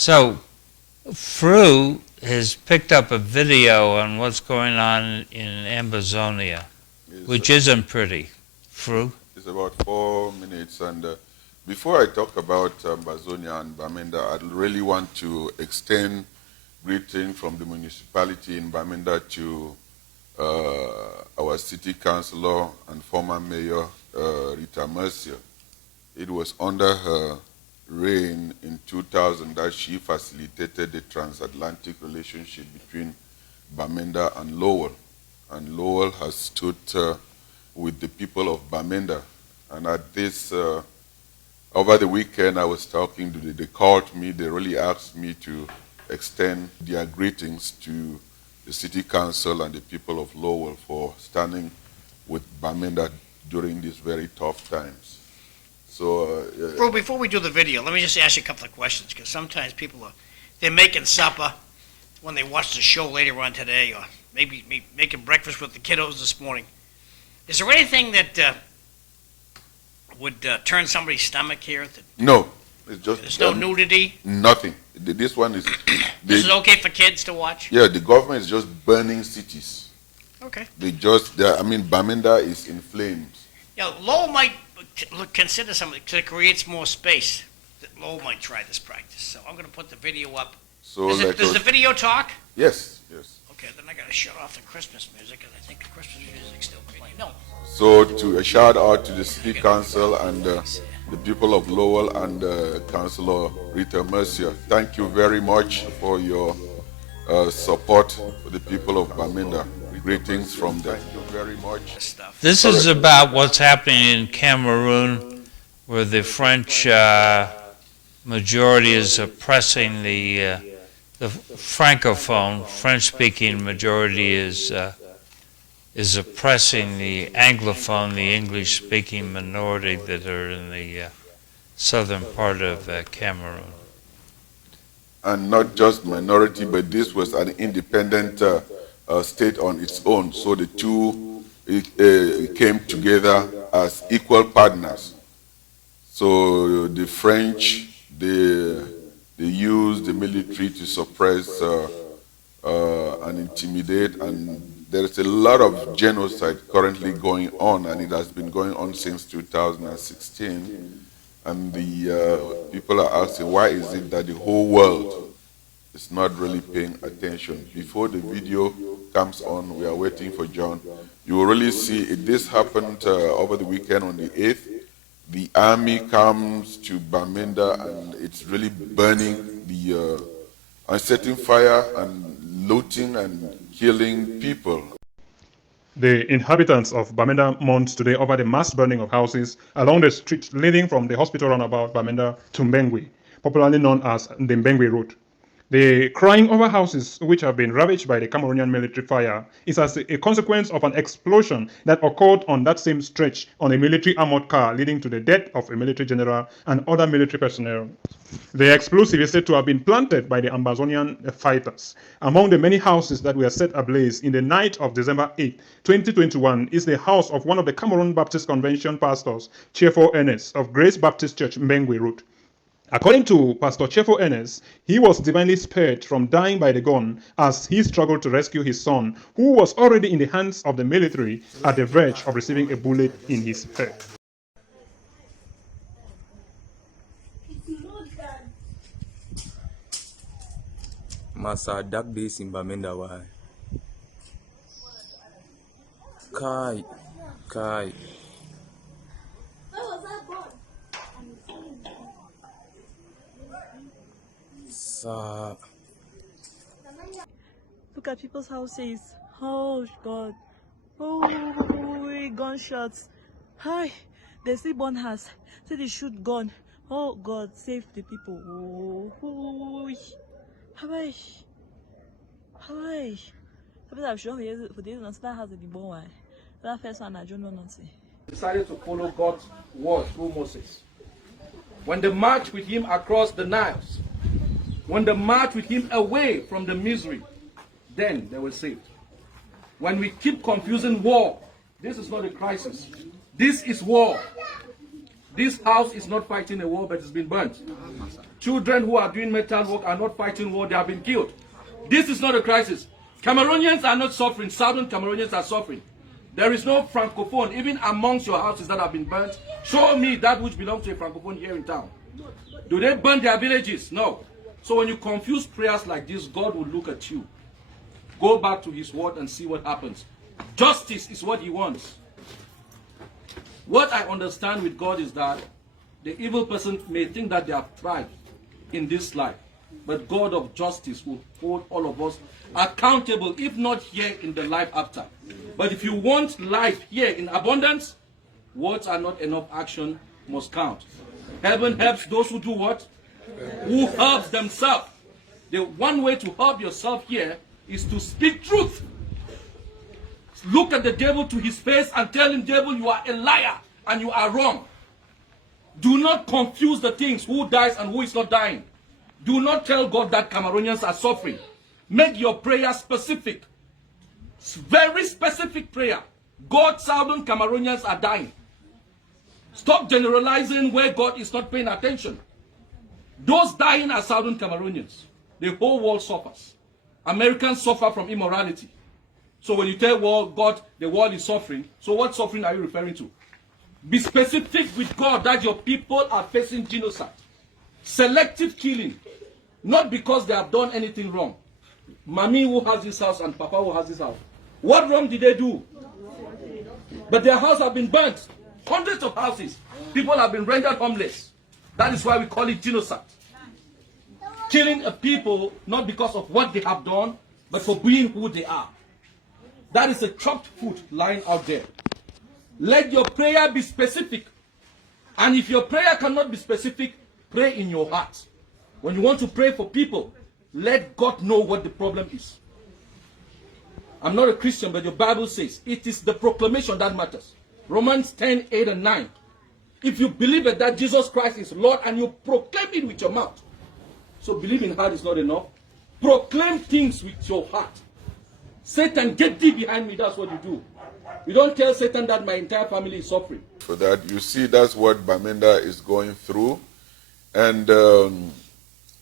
So, Fru has picked up a video on what's going on in Ambazonia, which isn't pretty. Fru? It's about 4 minutes, and before I talk about Ambazonia and Bamenda, I'd really want to extend greeting from the municipality in Bamenda to our city councillor and former mayor, Rita Mercier. It was under her reign in 2000 that she facilitated the transatlantic relationship between Bamenda and Lowell. And Lowell has stood with the people of Bamenda. And at this, over the weekend, I was talking to them. They called me, they really asked me to extend their greetings to the city council and the people of Lowell for standing with Bamenda during these very tough times. So, Bro, before we do the video, let me just ask you a couple of questions, because sometimes people they're making supper when they watch the show later on today, or maybe making breakfast with the kiddos this morning. Is there anything that would turn somebody's stomach here? No, it's just there's no nudity. Nothing. This one is. This is okay for kids to watch. Yeah, the government is just burning cities. Okay. I mean, Bamenda is in flames. Yeah, Lowell might consider something that creates more space. That Lowell might try this practice. So I'm going to put the video up. So does the video talk? Yes, yes. Okay, then I got to shut off the Christmas music, and I think the Christmas music's still playing. No. So to a shout out to the city council and the people of Lowell and Councillor Rita Mercier. Thank you very much for your support for the people of Bamenda. Greetings from them. Thank you very much. This is about what's happening in Cameroon, where the French majority is oppressing the francophone, French-speaking majority is oppressing the Anglophone, the English-speaking minority that are in the southern part of Cameroon. And not just minority, but this was an independent state on its own. So the two came together as equal partners. So the French, they used the military to suppress and intimidate, and there's a lot of genocide currently going on, and it has been going on since 2016. And the people are asking, why is it that the whole world is not really paying attention? Before the video comes on, we are waiting for John. You will really see it. This happened over the weekend on the 8th. The army comes to Bamenda, and it's really burning and setting fire and looting and killing people. The inhabitants of Bamenda mourned today over the mass burning of houses along the street leading from the hospital roundabout Bamenda to Mbengwe, popularly known as the Mbengwe Road. The crying over houses which have been ravaged by the Cameroonian military fire is as a consequence of an explosion that occurred on that same stretch on a military armored car, leading to the death of a military general and other military personnel. The explosive is said to have been planted by the Ambazonian fighters. Among the many houses that were set ablaze in the night of December 8, 2021 is the house of one of the Cameroon Baptist Convention pastors, Chefo Ernest of Grace Baptist Church, Mbengwe Road. According to Pastor Chefo Ernest, he was divinely spared from dying by the gun as he struggled to rescue his son, who was already in the hands of the military at the verge of receiving a bullet in his head. Masa dark days in Bamenda why? Kai. Look at people's houses. Oh God. Oh, gunshots. Hi. They see burn house. Say they shoot gun. Oh God, save the people. Oh. Hi. I'm sure for this and that has been born. That first one I don't know nothing. Decided to follow God's word through Moses. When they marched with him across the Niles, when they marched with him away from the misery, then they were saved. When we keep confusing war, this is not a crisis. This is war. This house is not fighting a war, but it's been burnt. Children who are doing metal work are not fighting war, they have been killed. This is not a crisis. Cameroonians are not suffering, Southern Cameroonians are suffering. There is no francophone, even amongst your houses that have been burnt. Show me that which belongs to a francophone here in town. Do they burn their villages? No. So when you confuse prayers like this, God will look at you. Go back to his word and see what happens. Justice is what he wants. What I understand with God is that the evil person may think that they have thrived in this life, but God of justice will hold all of us accountable, if not here in the life after. But if you want life here in abundance, words are not enough, action must count. Heaven helps those who do what? Who helps themselves. The one way to help yourself here is to speak truth. Look at the devil to his face and tell him, devil, you are a liar and you are wrong. Do not confuse the things, who dies and who is not dying. Do not tell God that Cameroonians are suffering. Make your prayer specific. Very specific prayer. God, Southern Cameroonians are dying. Stop generalizing where God is not paying attention. Those dying are Southern Cameroonians. The whole world suffers. Americans suffer from immorality. So when you tell God the world is suffering, so what suffering are you referring to? Be specific with God that your people are facing genocide. Selective killing. Not because they have done anything wrong. Mommy who has this house and Papa who has this house. What wrong did they do? But their house have been burnt. Hundreds of houses. People have been rendered homeless. That is why we call it genocide. Killing a people not because of what they have done, but for being who they are. That is a chopped food lying out there. Let your prayer be specific. And if your prayer cannot be specific, pray in your heart. When you want to pray for people, let God know what the problem is. I'm not a Christian, but your Bible says it is the proclamation that matters. Romans 10, 8 and 9. If you believe that Jesus Christ is Lord and you proclaim it with your mouth. So believe in heart is not enough. Proclaim things with your heart. Satan, get thee behind me, that's what you do. You don't tell Satan that my entire family is suffering. For that, you see, that's what Bamenda is going through. And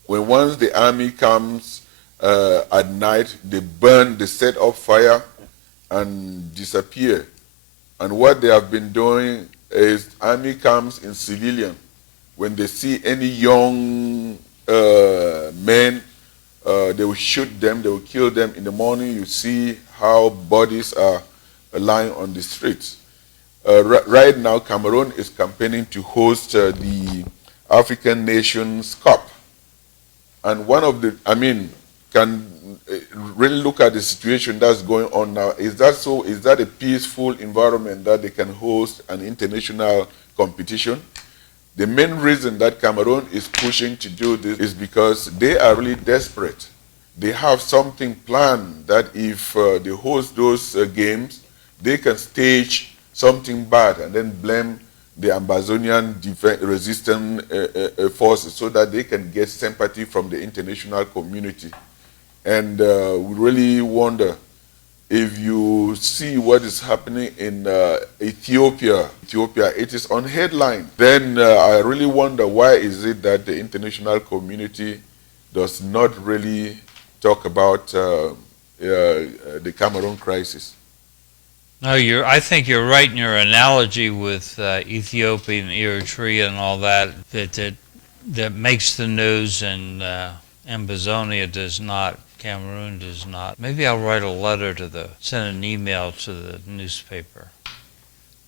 when once the army comes at night, they burn, they set up fire and disappear. And what they have been doing is army comes in civilian. When they see any young men, they will shoot them, they will kill them. In the morning, you see how bodies are lying on the streets. Right now, Cameroon is campaigning to host the African Nations Cup. And one of the, can really look at the situation that's going on now. Is that so? Is that a peaceful environment that they can host an international competition? The main reason that Cameroon is pushing to do this is because they are really desperate. They have something planned that if they host those games, they can stage something bad and then blame the Ambazonian resistance forces so that they can get sympathy from the international community. And we really wonder, if you see what is happening in Ethiopia, it is on headline. Then I really wonder, why is it that the international community does not really talk about the Cameroon crisis? No, I think you're right in your analogy with Ethiopia and Eritrea and all that makes the news, and Ambazonia does not. Cameroon does not. Maybe I'll write a letter send an email to the newspaper,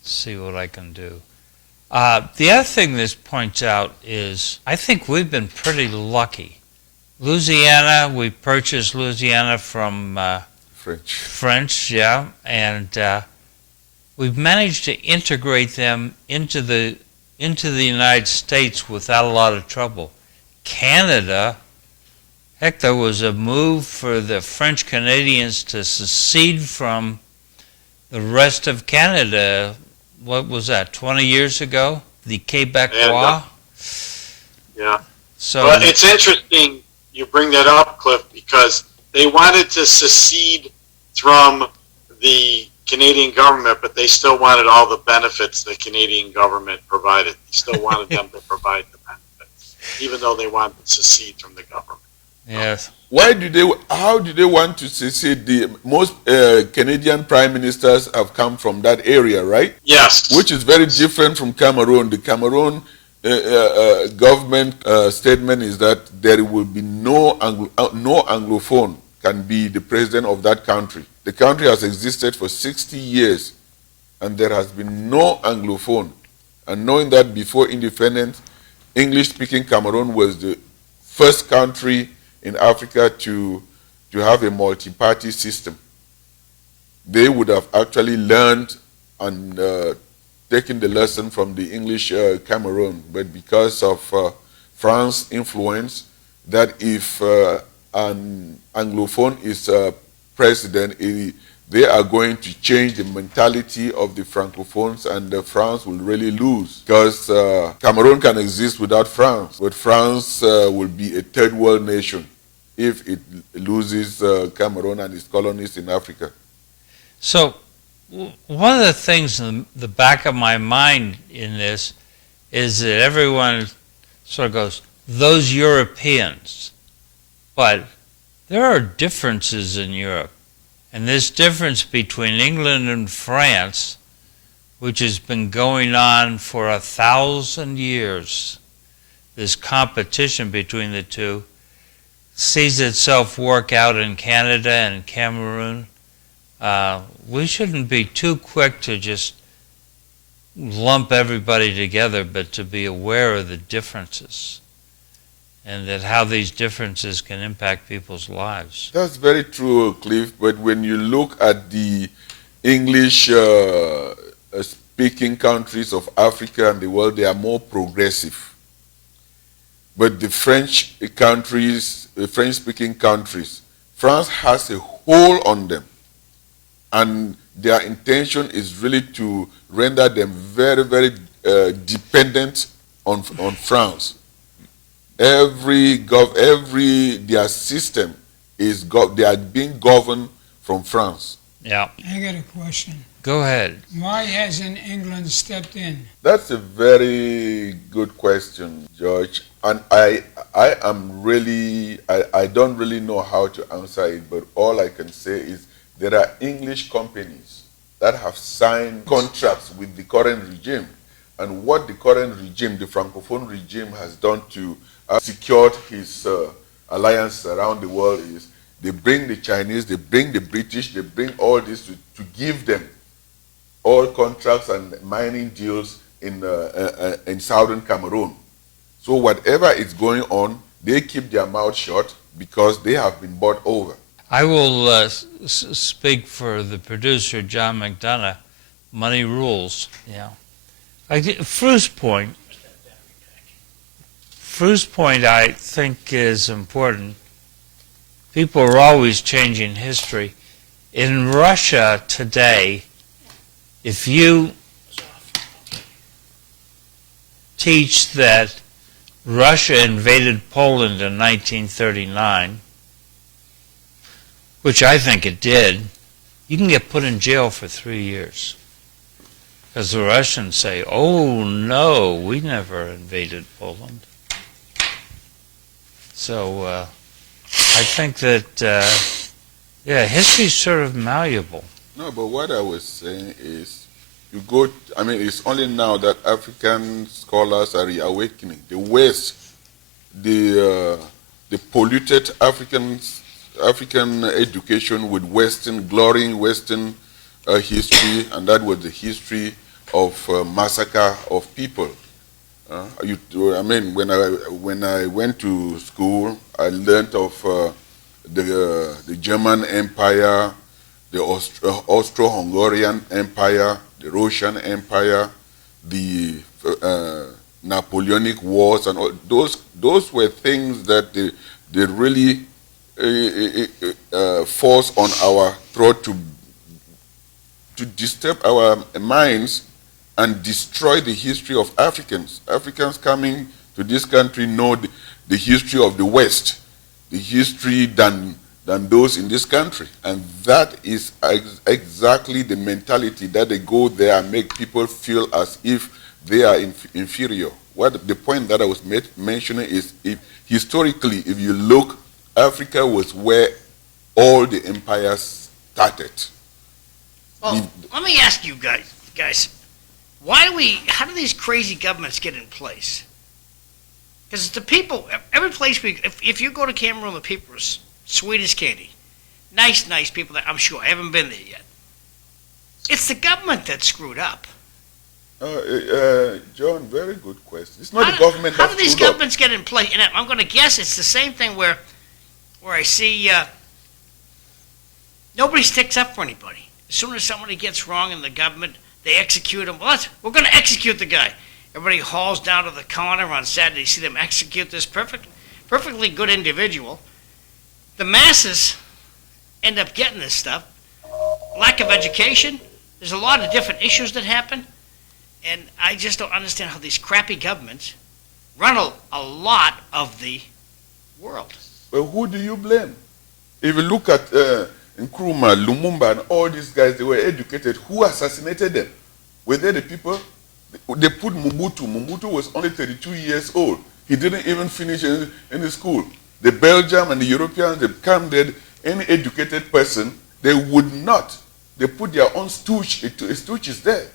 see what I can do. The other thing this points out is, I think we've been pretty lucky. Louisiana, we purchased Louisiana from French, yeah, and we've managed to integrate them into the United States without a lot of trouble. Canada, heck, there was a move for the French Canadians to secede from the rest of Canada. What was that, 20 years ago? The Quebecois? Yeah. So, well, it's interesting you bring that up, Cliff, because they wanted to secede from the Canadian government, but they still wanted all the benefits the Canadian government provided. They still wanted them to provide the benefits. even though they wanted to secede from the government. Yes. How do they want to secede? Most Canadian prime ministers have come from that area, right? Yes. Which is very different from Cameroon. The Cameroon government statement is that there will be no Anglophone can be the president of that country. The country has existed for 60 years and there has been no Anglophone. And knowing that before independence, English-speaking Cameroon was the first country in Africa to have a multi-party system. They would have actually learned and taken the lesson from the English Cameroon, but because of France influence, that if an Anglophone is president, they are going to change the mentality of the Francophones, and France will really lose, because Cameroon can exist without France, but France will be a third world nation if it loses Cameroon and its colonies in Africa. So one of the things in the back of my mind in this is that everyone sort of goes, those Europeans, but there are differences in Europe. And this difference between England and France, which has been going on for 1,000 years, this competition between the two, sees itself work out in Canada and Cameroon. We shouldn't be too quick to just lump everybody together, but to be aware of the differences and that how these differences can impact people's lives. That's very true, Cliff, but when you look at the English-speaking countries of Africa and the world, they are more progressive. But the French countries, the French-speaking countries, France has a hold on them. And their intention is really to render them very, very dependent on France. Their system is they are being governed from France. Yeah. I got a question. Go ahead. Why hasn't England stepped in? That's a very good question, George. And I don't really know how to answer it, but all I can say is there are English companies that have signed contracts with the current regime. And what the current regime, the Francophone regime, has done to secured his alliance around the world is they bring the Chinese, they bring the British, they bring all this to give them all contracts and mining deals in southern Cameroon. So whatever is going on, they keep their mouth shut because they have been bought over. I will speak for the producer, John McDonough. Money rules. Yeah. First point, I think, is important. People are always changing history. In Russia today, if you teach that Russia invaded Poland in 1939, which I think it did, you can get put in jail for 3 years. Because the Russians say, oh no, we never invaded Poland. So I think that, history's sort of malleable. No, but what I was saying is, it's only now that African scholars are reawakening. The West, the polluted African education with Western, glorying Western history, and that was the history of massacre of people. When I went to school, I learned of the German Empire, the Austro-Hungarian Empire, the Russian Empire, the Napoleonic Wars, and all those were things that they really force on our throat to disturb our minds and destroy the history of Africans. Africans coming to this country know the history of the West, the history than than those in this country. And that is exactly the mentality that they go there and make people feel as if they are inferior. What the point that I was mentioning is, historically, if you look, Africa was where all the empires started. Well, let me ask you guys, how do these crazy governments get in place? Because the people, every place if you go to Cameroon, the people are sweet as candy. Nice people there, I'm sure. I haven't been there yet. It's the government that's screwed up. John, very good question. It's not the government How that's do these screwed up. governments get in place? And I'm going to guess it's the same thing where I see nobody sticks up for anybody. As soon as somebody gets wrong in the government, they execute them. Well, we're going to execute the guy. Everybody hauls down to the corner on Saturday to see them execute this perfectly good individual. The masses end up getting this stuff. Lack of education. There's a lot of different issues that happen. And I just don't understand how these crappy governments run a lot of the world. Well, who do you blame? If you look at Nkrumah, Lumumba, and all these guys, they were educated. Who assassinated them? Were they the people? They put Mobutu. Mobutu was only 32 years old. He didn't even finish any school. The Belgians and the Europeans, they come there, any educated person, they would not. They put their own stooges there.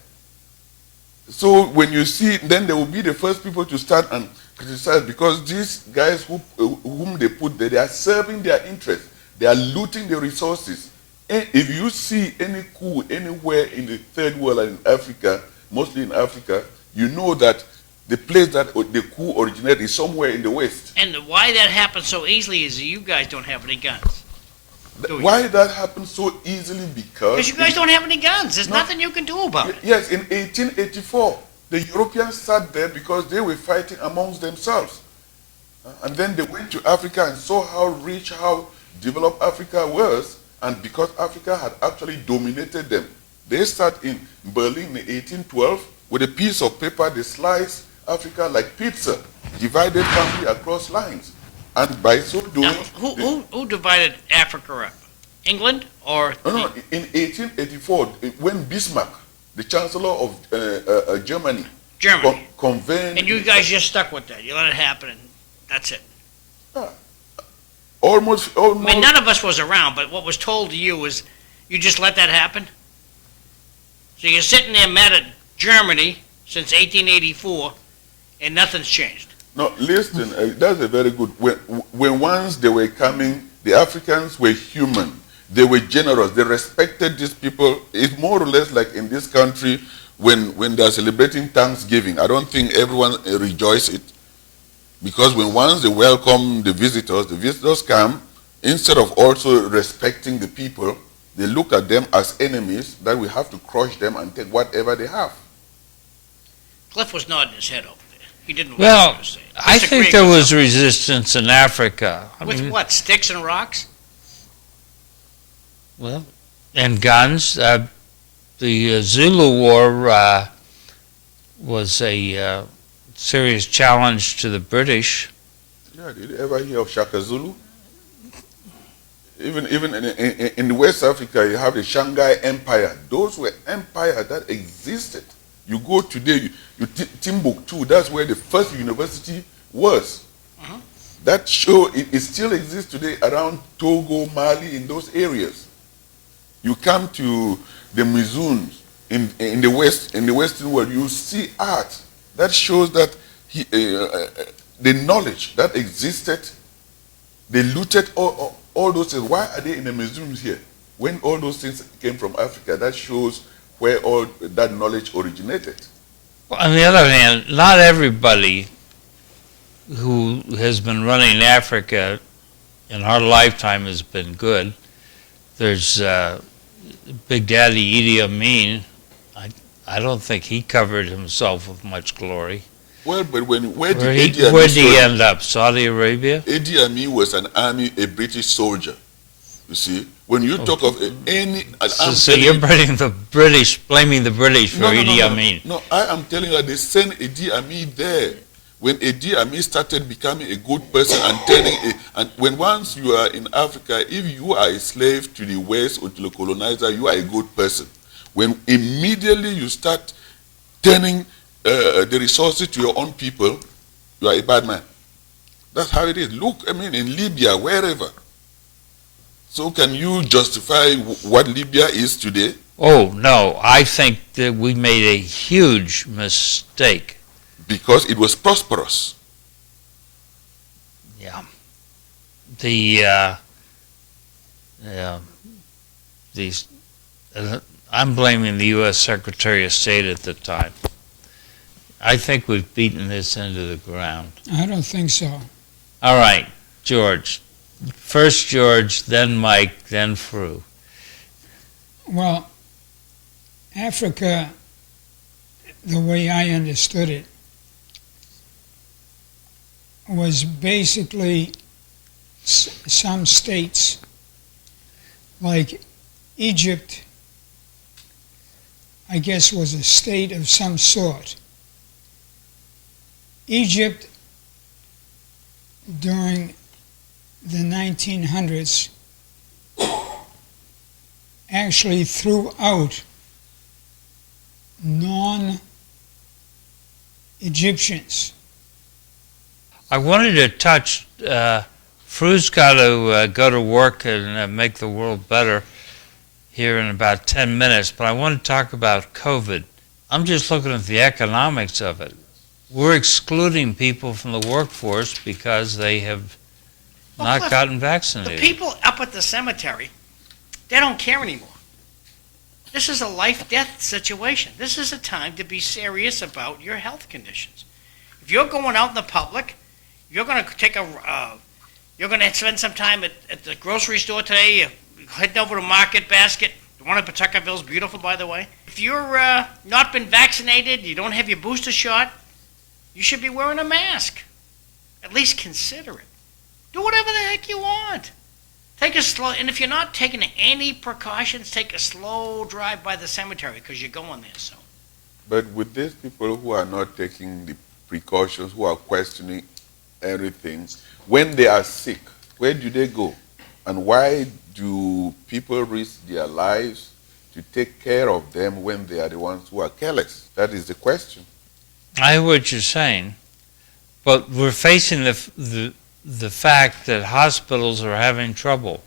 So when you see, then they will be the first people to start and criticize, because these guys whom they put there, they are serving their interests. They are looting the resources. And if you see any coup anywhere in the third world and in Africa, mostly in Africa, you know that the place that the coup originated is somewhere in the West. And why that happens so easily is you guys don't have any guns. Why that happens so easily? Because you guys don't have any guns. There's nothing you can do about it. Yes, in 1884, the Europeans sat there because they were fighting amongst themselves. And then they went to Africa and saw how rich, how developed Africa was, and because Africa had actually dominated them, they sat in Berlin in 1812 with a piece of paper. They sliced Africa like pizza, divided family across lines, and by so doing, now, who divided Africa up? England or? No, in 1884, when Bismarck, the Chancellor of Germany, convened, and you guys just stuck with that. You let it happen, and that's it. Almost. I mean, none of us was around, but what was told to you was you just let that happen? So you're sitting there mad at Germany since 1884, and nothing's changed. No, listen, that's a very good. When once they were coming, the Africans were human. They were generous. They respected these people. It's more or less like in this country when they're celebrating Thanksgiving. I don't think everyone rejoices it. Because when once they welcome the visitors come, instead of also respecting the people, they look at them as enemies that we have to crush them and take whatever they have. Cliff was nodding his head over there. He didn't Well, what was saying. I think there was resistance in Africa. With what, sticks and rocks? Well, and guns. The Zulu War was a serious challenge to the British. Yeah, did you ever hear of Shaka Zulu? Even in West Africa, you have the Shanghai Empire. Those were empires that existed. You go today, Timbuktu, that's where the first university was. That show, it still exists today around Togo, Mali, in those areas. You come to the museums in the Western world, you see art that shows that the knowledge that existed, they looted all those things. Why are they in the museums here? When all those things came from Africa, that shows where all that knowledge originated. Well, on the other hand, not everybody who has been running Africa in our lifetime has been good. There's Big Daddy Idi Amin. I don't think he covered himself with much glory. Well, but where did he end up? Saudi Arabia? Idi Amin was a British soldier. You see, when you talk of any, so you're blaming the British for Idi Amin. No, I am telling you that they sent Idi Amin there When Idi Amin started becoming a good person and and when once you are in Africa, if you are a slave to the West or to the colonizer, you are a good person. When immediately you start turning the resources to your own people, you are a bad man. That's how it is. Look, I mean, in Libya, wherever. So can you justify what Libya is today? Oh, no, I think that we made a huge mistake. Because it was prosperous. Yeah. The, I'm blaming the U.S. Secretary of State at the time. I think we've beaten this into the ground. I don't think so. All right, George. First George, then Mike, then Fru. Well, Africa, the way I understood it, was basically some states like Egypt, I guess, was a state of some sort. Egypt, during the 1900s, actually threw out non-Egyptians. I wanted to touch, Fru's got to go to work and make the world better here in about 10 minutes, but I want to talk about COVID. I'm just looking at the economics of it. We're excluding people from the workforce because they have not Cliff, gotten the vaccinated. people up at the cemetery, they don't care anymore. This is a life-death situation. This is a time to be serious about your health conditions. If you're going out in the public, you're going to take you're going to spend some time at the grocery store today, you're heading over to Market Basket. The one in Pawtuckaville is beautiful, by the way. If you're not been vaccinated, you don't have your booster shot, you should be wearing a mask. At least consider it. Do whatever the heck you want. Take a slow, and if you're not taking any precautions, take a slow drive by the cemetery because you're going there. So. But with these people who are not taking the precautions, who are questioning everything, when they are sick, where do they go? And why do people risk their lives to take care of them when they are the ones who are careless? That is the question. I hear what you're saying, but we're facing the fact that hospitals are having trouble.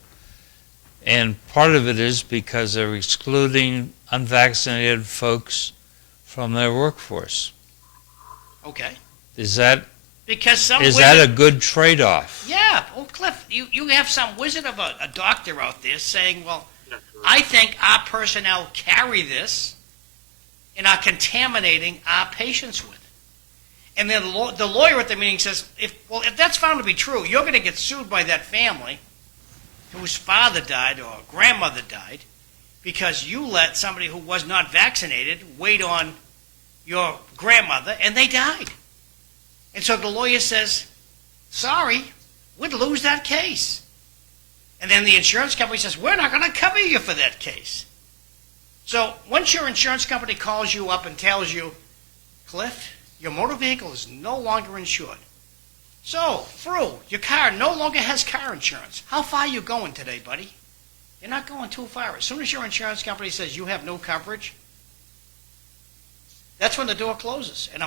And part of it is because they're excluding unvaccinated folks from their workforce. Okay. Is that Because a good trade-off? Yeah. Oh, Cliff, you have some wizard of a doctor out there saying, well, I think our personnel carry this and are contaminating our patients with it. And then the lawyer at the meeting says, if that's found to be true, you're going to get sued by that family whose father died or grandmother died because you let somebody who was not vaccinated wait on your grandmother and they died. And so the lawyer says, sorry, we'd lose that case. And then the insurance company says, we're not going to cover you for that case. So once your insurance company calls you up and tells you, Cliff, your motor vehicle is no longer insured. So, Fru, your car no longer has car insurance. How far are you going today, buddy? You're not going too far. As soon as your insurance company says you have no coverage, that's when the door closes. And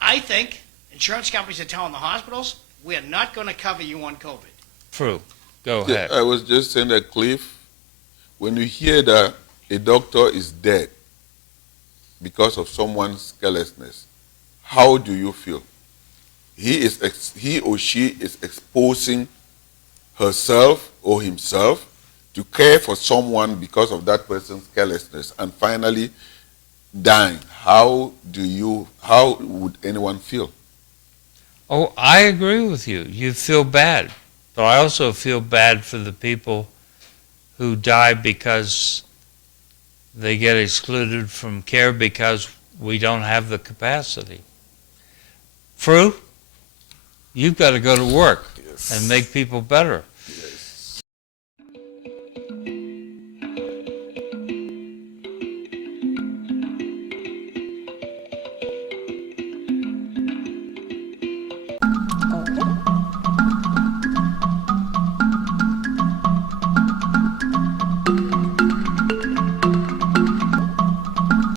I think insurance companies are telling the hospitals, we are not going to cover you on COVID. Fru, go ahead. I was just saying that, Cliff, when you hear that a doctor is dead because of someone's carelessness, how do you feel? He or she is exposing herself or himself to care for someone because of that person's carelessness and finally dying. How would anyone feel? Oh, I agree with you. You feel bad. But I also feel bad for the people who die because they get excluded from care because we don't have the capacity. Fru, you've got to go to work and make people better.